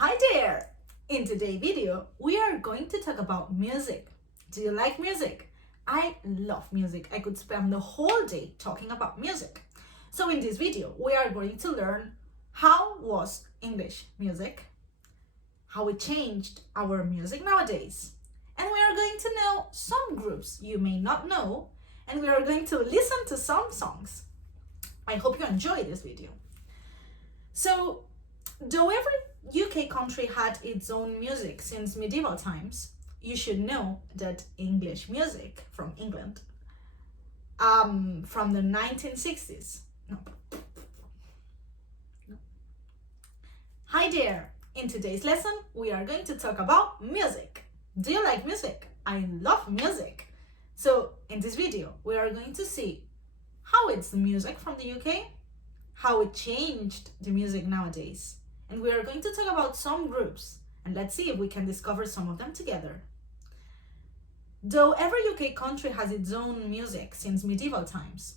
Hi there! In today's video, we are going to talk about music. Do you like music? I love music. I could spend the whole day talking about music. So in this video, we are going to learn how was English music, how it changed our music nowadays, and we are going to know some groups you may not know, and we are going to listen to some songs. I hope you enjoy this video. So, though every UK country had its own music since medieval times, you should know that English music from England, from the 1960s. Hi there! In today's lesson, we are going to talk about music. Do you like music? I love music. So, in this video, we are going to see how it's the music from the UK, how it changed the music nowadays, and we are going to talk about some groups, and let's see if we can discover some of them together. Though every UK country has its own music since medieval times,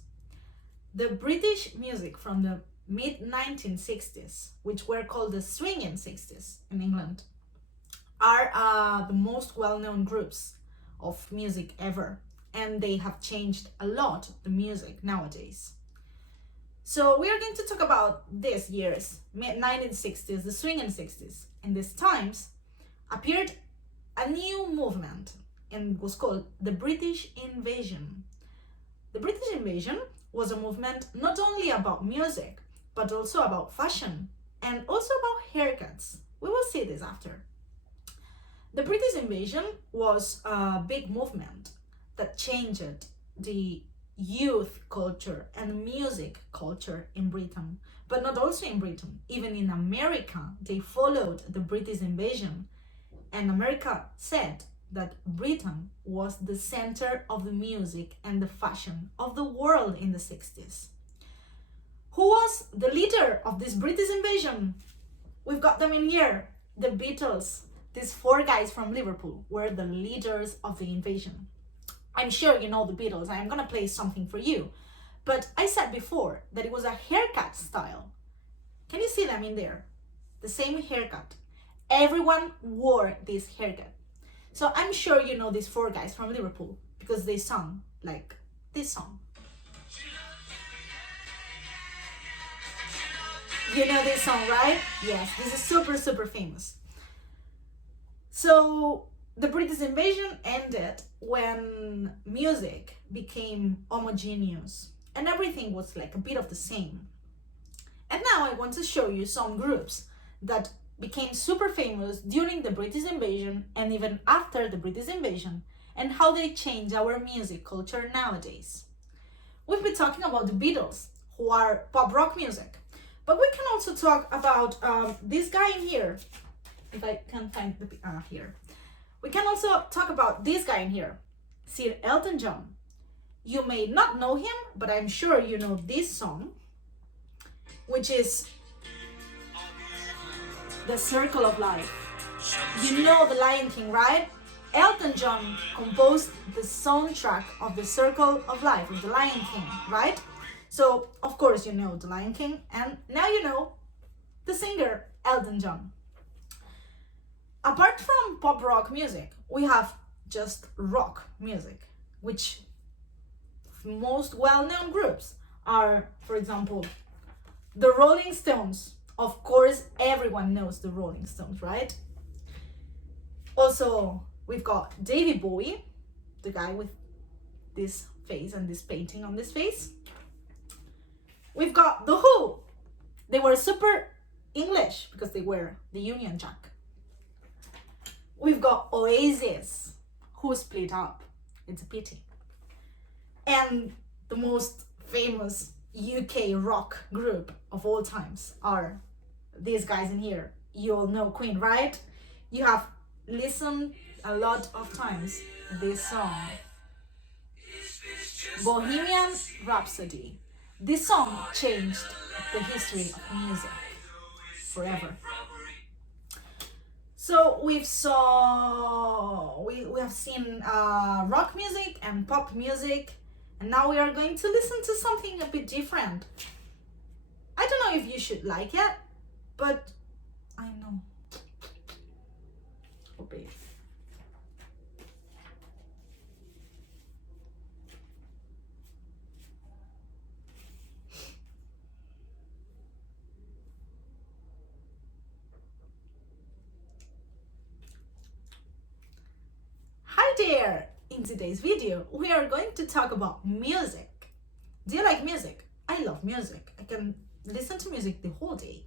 the British music from the mid-1960s, which were called the swinging 60s in England, are the most well-known groups of music ever, and they have changed a lot the music nowadays. So we are going to talk about these years, mid-1960s, the swinging 60s. In these times appeared a new movement and was called the British Invasion. The British Invasion was a movement not only about music, but also about fashion and also about haircuts. We will see this after. The British Invasion was a big movement that changed the youth culture and music culture in Britain, but not also in Britain. Even in America, they followed the British invasion, and America said that Britain was the center of the music and the fashion of the world in the 60s. Who was the leader of this British invasion? We've got them in here. The Beatles. These four guys from Liverpool were the leaders of the invasion. I'm sure you know the Beatles. I'm gonna play something for you. But I said before that it was a haircut style. Can you see them in there? The same haircut. Everyone wore this haircut. So I'm sure you know these four guys from Liverpool because they sung like this song. You know this song, right? Yes, this is super famous. So the British invasion ended when music became homogeneous and everything was like a bit of the same. And now I want to show you some groups that became super famous during the British invasion and even after the British invasion, and how they change our music culture nowadays. We've been talking about the Beatles, who are pop rock music, but we can also talk about this guy in here. If I can find the here. We can also talk about this guy in here, Sir Elton John. You may not know him, but I'm sure you know this song, which is The Circle of Life. You know The Lion King, right? Elton John composed the soundtrack of The Circle of Life, of The Lion King, right? So, of course, you know The Lion King, and now you know the singer Elton John. Apart from pop rock music, we have just rock music, which most well-known groups are, for example, the Rolling Stones. Of course, everyone knows the Rolling Stones, right? Also, we've got David Bowie, the guy with this face and this painting on this face. We've got The Who. They were super English because they wear the Union Jack. We've got Oasis, who split up. It's a pity. And the most famous UK rock group of all times are these guys in here. You all know Queen, right? You have listened a lot of times this song, Bohemian Rhapsody. This song changed the history of music forever. So we have seen rock music and pop music, and now we are going to listen to something a bit different. I don't know if you should like it, but I know bit. Hi there! In today's video, we are going to talk about music. Do you like music? I love music. I can listen to music the whole day.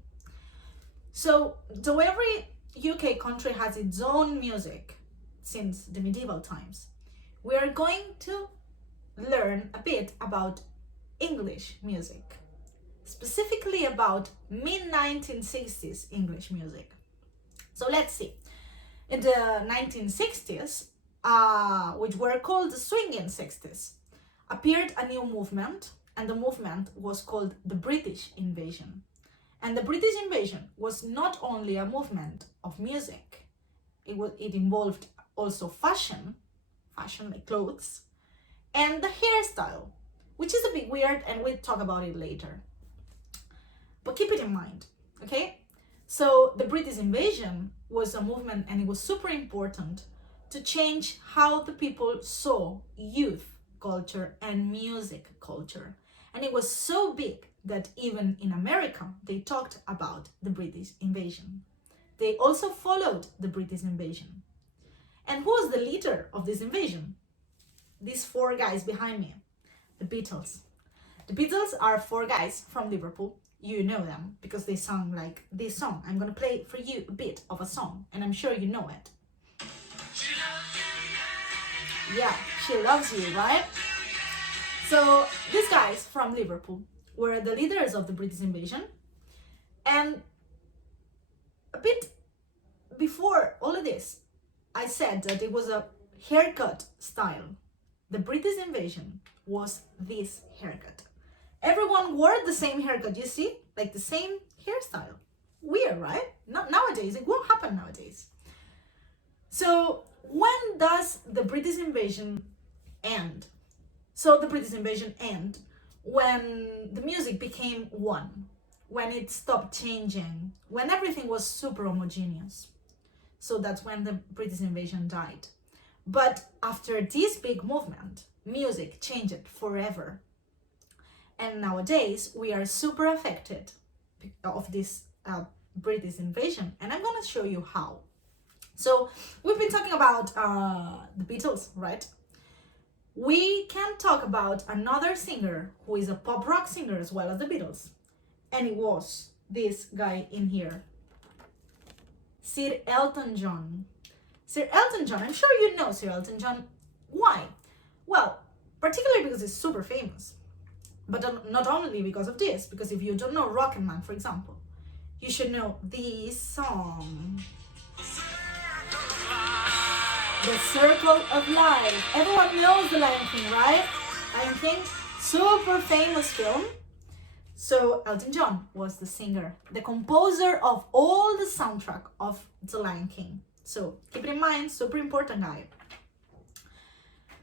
So, though every UK country has its own music since the medieval times, we are going to learn a bit about English music, specifically about mid-1960s English music. So let's see. In the 1960s, which were called the swinging 60s, appeared a new movement, and the movement was called the British Invasion. And the British Invasion was not only a movement of music, it involved also fashion like clothes, and the hairstyle, which is a bit weird, and we'll talk about it later. But keep it in mind, okay? So the British Invasion was a movement, and it was super important to change how the people saw youth culture and music culture. And it was so big that even in America, they talked about the British Invasion. They also followed the British Invasion. And who was the leader of this invasion? These four guys behind me, the Beatles. The Beatles are four guys from Liverpool. You know them because they sung like this song. I'm gonna play for you a bit of a song, and I'm sure you know it. Yeah, she loves you, right? So these guys from Liverpool were the leaders of the British Invasion. And a bit before all of this, I said that it was a haircut style. The British Invasion was this haircut. Everyone wore the same haircut, you see? Like the same hairstyle. Weird, right? Not nowadays, it won't happen nowadays. So when does the British Invasion end? So the British Invasion ended when the music became one, when it stopped changing, when everything was super homogeneous. So that's when the British Invasion died. But after this big movement, music changed forever. And nowadays we are super affected of this British Invasion, and I'm gonna show you how. So we've been talking about the Beatles, right? We can talk about another singer who is a pop rock singer as well as the Beatles. And it was this guy in here, Sir Elton John. Sir Elton John, I'm sure you know Sir Elton John. Why? Well, particularly because he's super famous. But not only because of this, because if you don't know Rocket Man, for example, you should know this song. The Circle of Life. Everyone knows the Lion King, right? Lion King, super famous film. So Elton John was the singer, the composer of all the soundtrack of the Lion King. So keep it in mind, super important guy.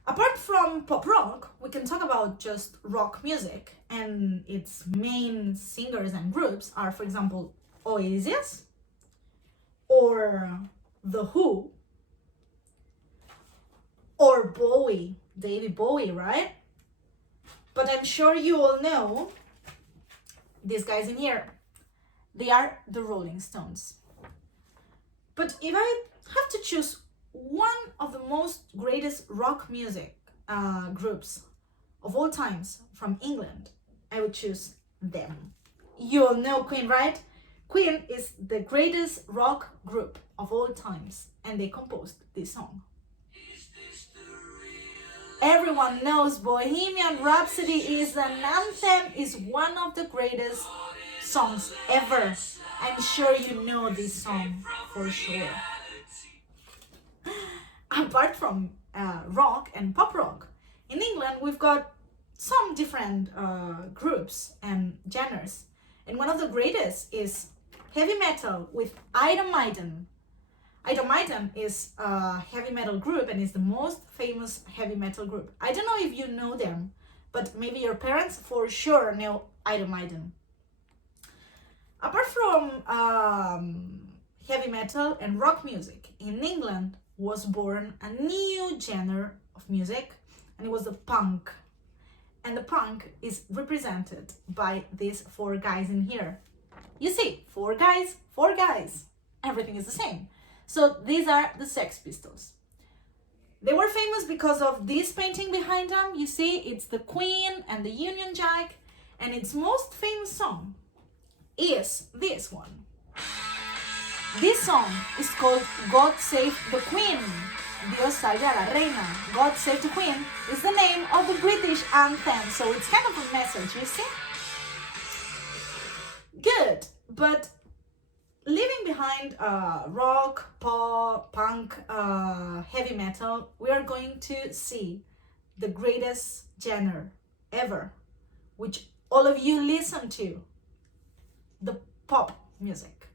Apart from pop rock, we can talk about just rock music, and its main singers and groups are, for example, Oasis or The Who, or Bowie, David Bowie, right? But I'm sure you all know these guys in here. They are the Rolling Stones. But if I have to choose one of the most greatest rock music groups of all times from England, I would choose them. You all know Queen, right? Queen is the greatest rock group of all times, and they composed this song. Everyone knows Bohemian Rhapsody is an anthem, is one of the greatest songs ever. I'm sure you know this song for sure. Apart from rock and pop rock, in England we've got some different groups and genres. And one of the greatest is heavy metal with Iron Maiden. Iron Maiden is a heavy metal group and is the most famous heavy metal group. I don't know if you know them, but maybe your parents for sure know Iron Maiden. Apart from heavy metal and rock music in England was born a new genre of music, and it was the punk. And the punk is represented by these four guys in here. You see, four guys, everything is the same. So these are the Sex Pistols. They were famous because of this painting behind them. You see, it's the Queen and the Union Jack, and its most famous song is this one. This song is called God Save the Queen. Dios salve a la reina. God Save the Queen is the name of the British anthem, so it's kind of a message, you see? Good, but leaving behind rock, pop, punk, heavy metal, we are going to see the greatest genre ever, which all of you listen to, the pop music.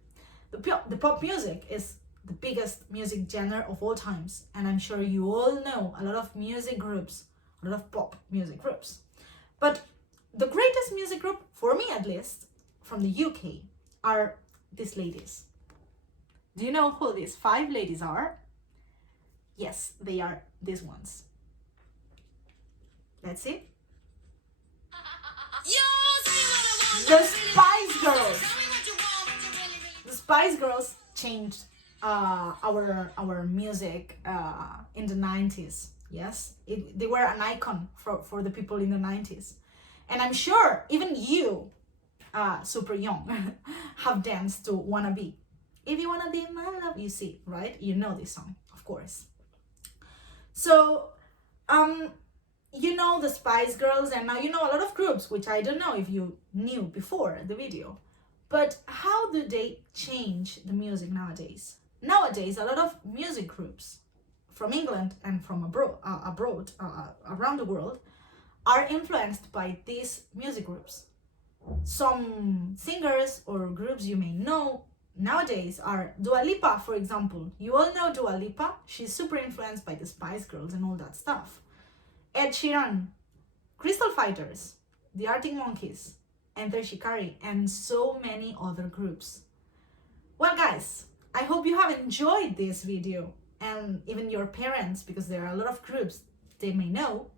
The pop music is the biggest music genre of all times, and I'm sure you all know a lot of music groups, a lot of pop music groups. But the greatest music group, for me at least, from the UK, are these ladies. Do you know who these 5 ladies are? Yes, they are these ones. Let's see. The Spice Girls. The Spice Girls changed our music in the 90s. Yes, they were an icon for the people in the 90s. And I'm sure even you, super young, have danced to Wanna Be. If you wanna be my love, you see, right? You know this song, of course. So, you know the Spice Girls, and now you know a lot of groups, which I don't know if you knew before the video. But how do they change the music nowadays? Nowadays, a lot of music groups from England and from abroad, around the world, are influenced by these music groups. Some singers or groups you may know nowadays are Dua Lipa, for example. You all know Dua Lipa. She's super influenced by the Spice Girls and all that stuff. Ed Sheeran, Crystal Fighters, the Arctic Monkeys, Enter Shikari, and so many other groups. Well, guys, I hope you have enjoyed this video, and even your parents, because there are a lot of groups they may know.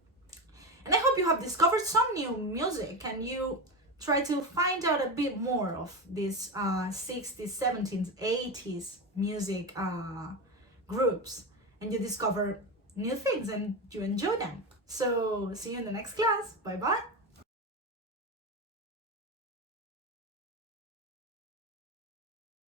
And I hope you have discovered some new music, and you try to find out a bit more of this 60s, 70s, 80s music groups, and you discover new things and you enjoy them. So see you in the next class. Bye bye.